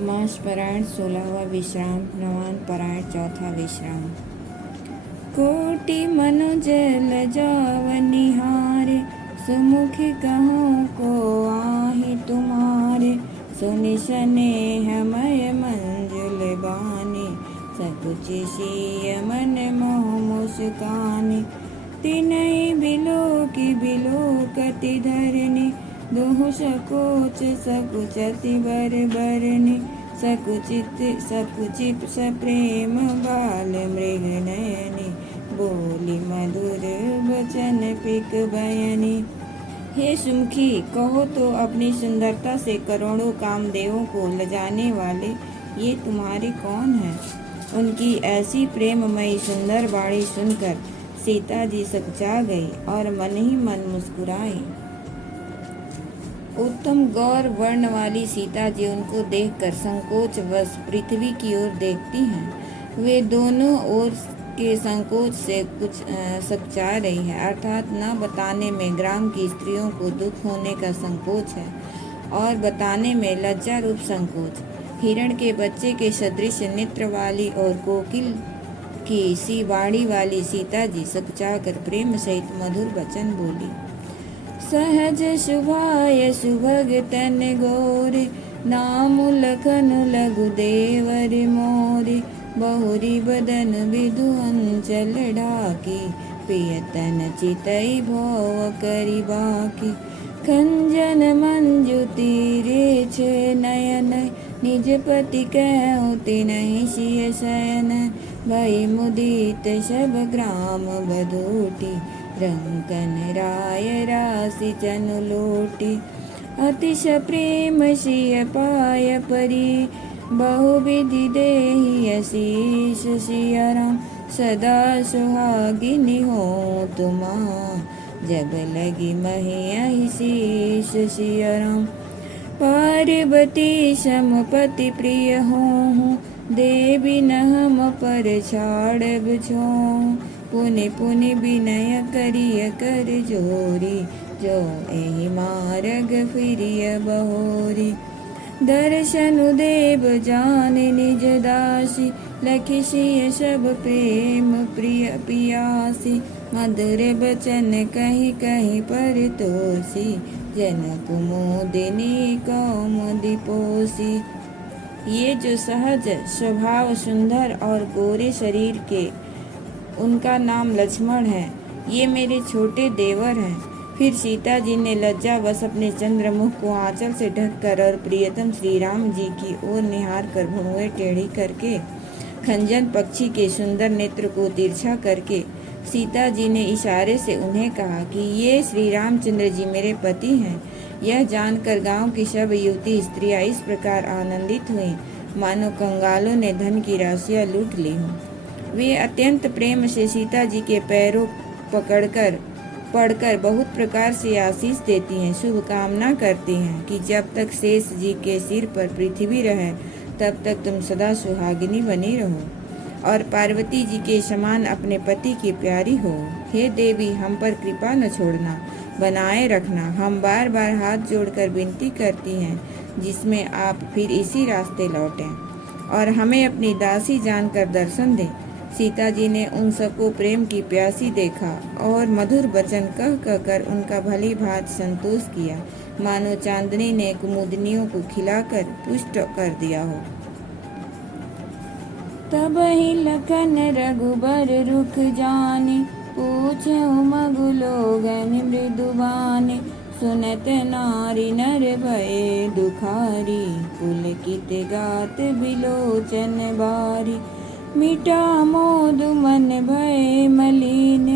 मास पारायण 16वां विश्राम, नवान पारायण 4था विश्राम। कोटि मनुजल जाव निहारे, सुमुखी कहो को आहि तुम्हारे। सुनि स्नेहमय मंजुल बानी, सकुचि सिय मन मोह मुस्कानी। तिनहि बिलोकति धरनी, दुहु सकोच सकुचति बर बरनी। सकुचित सप्रेम बाल मृग नयनी, बोली मधुर वचन पिक बयनी। हे सुमुखी, कहो तो अपनी सुंदरता से करोड़ों कामदेवों को लजाने वाले ये तुम्हारे कौन हैं? उनकी ऐसी प्रेममयी सुंदर वाणी सुनकर सीता जी सकचा गई और मन ही मन मुस्कुराई। उत्तम गौर वर्ण वाली सीता जी उनको देखकर संकोचवश पृथ्वी की ओर देखती हैं। वे दोनों ओर के संकोच से कुछ सकचा रही है, अर्थात न बताने में ग्राम की स्त्रियों को दुख होने का संकोच है और बताने में लज्जा रूप संकोच। हिरण के बच्चे के सदृश नेत्र वाली और कोकिल की सी वाणी वाली सीता जी सकचाकर प्रेम सहित मधुर वचन बोली। सहज शुभाय सुभग तन गोरे, नाम लखन लघु देवर मोरे। बहुरी बदन विधु अंचल ढाकी, पियतन चितई भोव करी बाकी। खंजन मंजु तीरे छे नयन, निज पति कहु तिनहि सिय शयन। भई मुदित सब ग्राम बधूटी, रंकन राय राशि जनु लोटी। अतिश प्रेम सिय पाय परी, बहुविधि देहि आशीष सिया राम। सदा सुहागिनी हो तुमा, जब लगी मही शीश सिया राम। पार्वती समपति प्रिय हो, देवी न हम पर छाड़ब छों। पुनि पुनि विनय करिय कर जोरी, जो एहि मार्ग फिरिय बहोरी। दर्शनु देव जान निज दासी, लखि सिय सब प्रेम प्रिय पियासी। मधुर बचन कहि कहि परितोषी, जनक मोदिनी कौमुदी पोसी। ये जो सहज स्वभाव सुंदर और गोरे शरीर के, उनका नाम लक्ष्मण है। ये मेरे छोटे देवर हैं। फिर सीता जी ने लज्जावश अपने चंद्रमुख को आंचल से ढककर और प्रियतम श्री राम जी की ओर निहार कर भुएं टेढ़ी करके, खंजन पक्षी के सुंदर नेत्र को तिरछा करके सीता जी ने इशारे से उन्हें कहा कि ये श्री रामचंद्र जी मेरे पति हैं। यह जानकर गांव की सब युवती स्त्रियां इस प्रकार आनंदित हुई, मानो कंगालों ने धन की राशियां लूट ली हों। वे अत्यंत प्रेम से सीता जी के पैरों पड़कर बहुत प्रकार से आशीष देती हैं, शुभकामना करती हैं कि जब तक शेष जी के सिर पर पृथ्वी रहे तब तक तुम सदा सुहागिनी बनी रहो और पार्वती जी के समान अपने पति की प्यारी हो। हे देवी, हम पर कृपा न छोड़ना, बनाए रखना। हम बार बार हाथ जोड़कर विनती करती हैं, जिसमें आप फिर इसी रास्ते लौटें और हमें अपनी दासी जानकर दर्शन दें। सीता जी ने उन सबको प्रेम की प्यासी देखा और मधुर वचन कह कर उनका भली भांति संतोष किया, मानो चांदनी ने कुमुदनियों को खिलाकर पुष्ट कर दिया हो। तब ही लखन रघुबर रुख जाने, पूछे मगु लोगन मृदुबाने। सुनत नारी नर भये दुखारी, पुलकित गात बिलोचन बारी। मिटा मोद मन भय मलिन,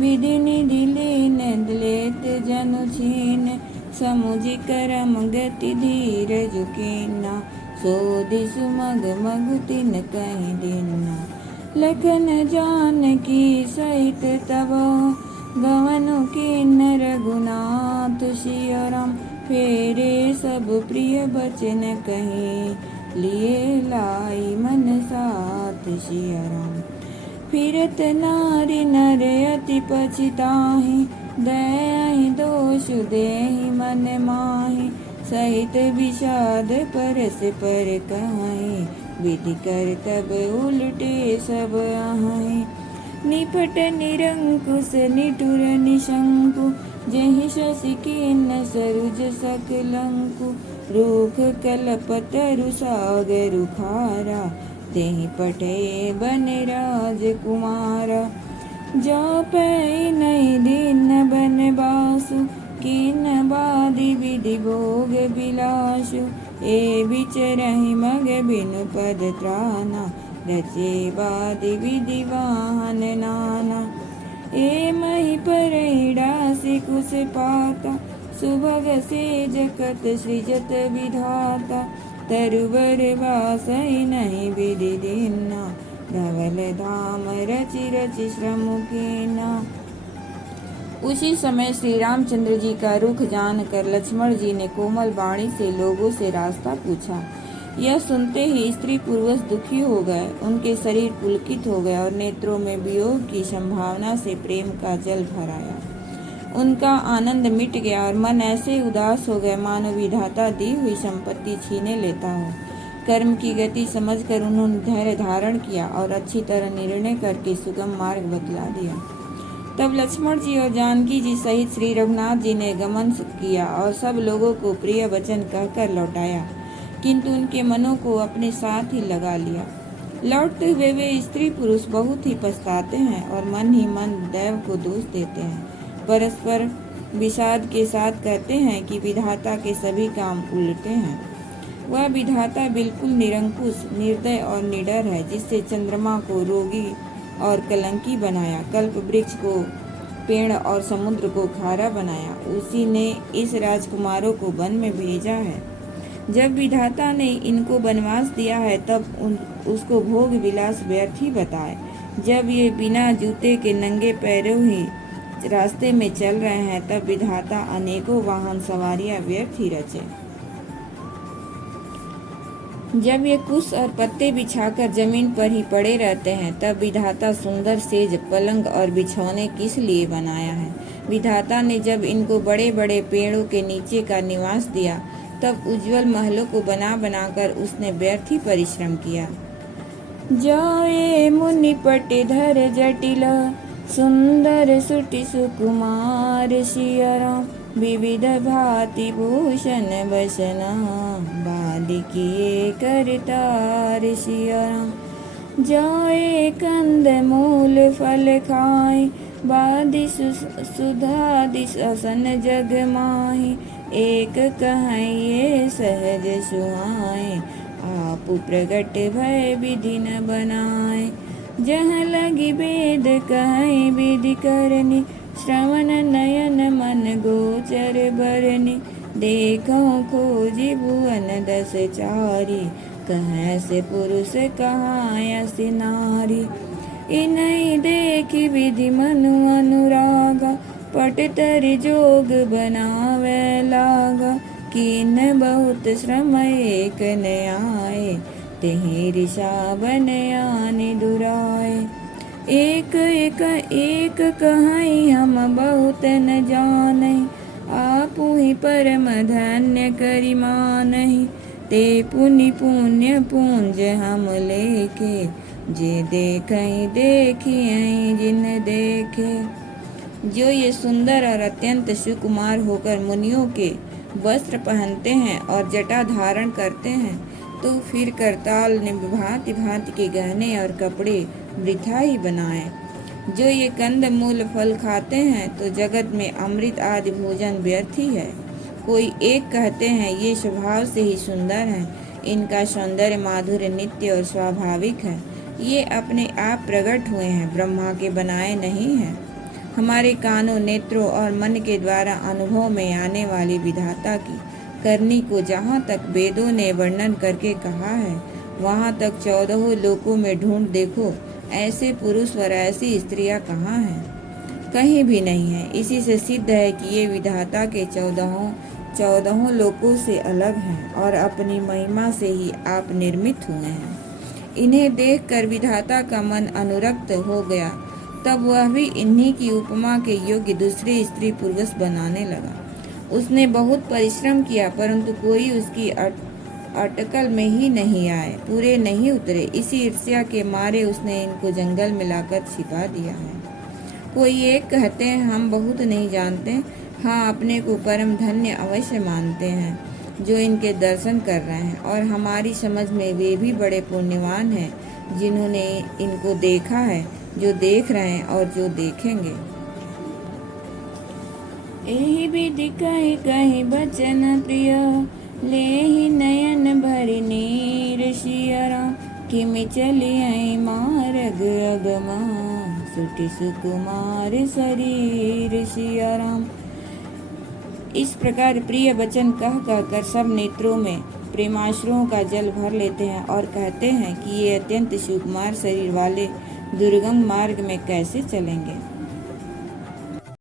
विधि निधि लीन लेत जनु छीन। समुझि करम गति धीरज कीन्हा, सोधि सुमग मगु तिन कहि दीन्हा। लखन जानकी सहित तब, गवनु कीन्ह रघुनाथ सिया राम। फेरे सब प्रिय बचन कही, लिए लाई मन साथ सिया राम। फिरत नारी नर अति पछिताहि, दयहि दोष देहि मन माहि। सहित विषाद परस पर कहाए, विधि कर तब उलटे सब आहाए। निपट निरंकुश निठुर निशंकु, जहि शशि किन्न सरुज सकलंकु। रूख कल्पतरु सागरु खारा, तेहि पटे बन राजकुमारा। जो पै नहीं दीन बनवासु, किन्न बादि विधि भोग बिलासु। ए बिचरहि मग बिनु पद त्राना, रचे बादि विधि वाहन नाना। ए मही परैडासि कुश पाता, सुभग सेज कत सृजत विधाता। तरुवर बासै नहीं विधि दीना, धवल धाम रचि रचि श्रम कीना। उसी समय श्री रामचंद्र जी का रुख जानकर लक्ष्मण जी ने कोमल वाणी से लोगों से रास्ता पूछा। यह सुनते ही स्त्री पुरुष दुखी हो गए, उनके शरीर पुलकित हो गए और नेत्रों में वियोग की संभावना से प्रेम का जल भर आया। उनका आनंद मिट गया और मन ऐसे उदास हो गए मानो विधाता दी हुई संपत्ति छीने लेता हो। कर्म की गति समझकर उन्होंने धैर्य धारण किया और अच्छी तरह निर्णय करके सुगम मार्ग बतला दिया। तब लक्ष्मण जी और जानकी जी सहित श्री रघुनाथ जी ने गमन किया और सब लोगों को प्रिय वचन कहकर लौटाया, किंतु उनके मनों को अपने साथ ही लगा लिया। लौटते हुए वे स्त्री पुरुष बहुत ही पछताते हैं और मन ही मन दैव को दोष देते हैं। परस्पर विषाद के साथ कहते हैं कि विधाता के सभी काम उल्टे हैं। वह विधाता बिल्कुल निरंकुश, निर्दय और निडर है, जिससे चंद्रमा को रोगी और कलंकी बनाया, कल्प वृक्ष को पेड़ और समुद्र को खारा बनाया। उसी ने इस राजकुमारों को वन में भेजा है। जब विधाता ने इनको वनवास दिया है तब उसको भोग विलास व्यर्थ ही बताए। जब ये बिना जूते के नंगे पैरों ही रास्ते में चल रहे हैं तब विधाता अनेकों वाहन सवारियां व्यर्थ ही रचे। जब ये कुश और पत्ते बिछाकर जमीन पर ही पड़े रहते हैं तब विधाता सुंदर सेज, पलंग और बिछौने किस लिए बनाया है। विधाता ने जब इनको बड़े बड़े पेड़ों के नीचे का निवास दिया तब उज्जवल महलों को बना बनाकर उसने व्यर्थ ही परिश्रम किया। जाए मुनि पटधर जटिल, सुंदर सुटि सुकुमार सियरा। विविध भांति भूषण बसना, बालिकिए करतार सियरा। जाए कंद मूल फल खाए, बादि सुधादि असन जग माहि। एक कहिए सहज सुहाए, आप प्रगट भय विधि न बनाए। जहाँ लगी वेद कहे विधि करनी, श्रवण नयन मन गोचर बरनी। देखो खोजी भुवन दस चारी, कहाँ से पुरुष कहाँ से नारी। इन्हीं देखी विधि मनु अनुरागा, पट तर जोग बनावे लागा। किन बहुत श्रम एक न आए, तेहि ऋषावन आने दुराए। एक एक एक कहाई हम बहुत न जाने, आपु ही परम धन्य करि मानहि। ते पुनि पुण्य पुंज हम लेखे, जे देखहि देखिए जिन देखे। जो ये सुंदर और अत्यंत सुकुमार होकर मुनियों के वस्त्र पहनते हैं और जटा धारण करते हैं, तो फिर करताल ने भांति भांति के गहने और कपड़े वृथा ही बनाए। जो ये कंद मूल फल खाते हैं तो जगत में अमृत आदि भोजन व्यर्थ ही है। कोई एक कहते हैं ये स्वभाव से ही सुंदर हैं, इनका सौंदर्य माधुर्य नित्य और स्वाभाविक है, ये अपने आप प्रकट हुए हैं, ब्रह्मा के बनाए नहीं हैं। हमारे कानों, नेत्रों और मन के द्वारा अनुभव में आने वाली विधाता की करनी को जहाँ तक वेदों ने वर्णन करके कहा है, वहाँ तक 14 लोकों में ढूंढ देखो, ऐसे पुरुष और ऐसी स्त्रियाँ कहाँ हैं? कहीं भी नहीं है। इसी से सिद्ध है कि ये विधाता के 14 लोकों से अलग हैं और अपनी महिमा से ही आप निर्मित हुए हैं। इन्हें देखकर विधाता का मन अनुरक्त हो गया, तब वह भी इन्हीं की उपमा के योग्य दूसरे स्त्री पुरुष बनाने लगा। उसने बहुत परिश्रम किया, परंतु कोई उसकी अटकल में ही नहीं आए, पूरे नहीं उतरे। इसी ईर्ष्या के मारे उसने इनको जंगल में लाकर छिपा दिया है। कोई एक कहते हैं हम बहुत नहीं जानते, हाँ अपने को परम धन्य अवश्य मानते हैं जो इनके दर्शन कर रहे हैं, और हमारी समझ में वे भी बड़े पुण्यवान हैं जिन्होंने इनको देखा है, जो देख रहे हैं और जो देखेंगे। एहि विधि कहि कहि बचन प्रिय, लेहि नयन भरि नीर सियरा, किमि चलियै मार्ग अगमा, सुटि सुकुमार शरीर सिया राम। इस प्रकार प्रिय वचन कह कहकर सब नेत्रों में प्रेमाश्रुओं का जल भर लेते हैं और कहते हैं कि ये अत्यंत सुकुमार शरीर वाले दुर्गम मार्ग में कैसे चलेंगे।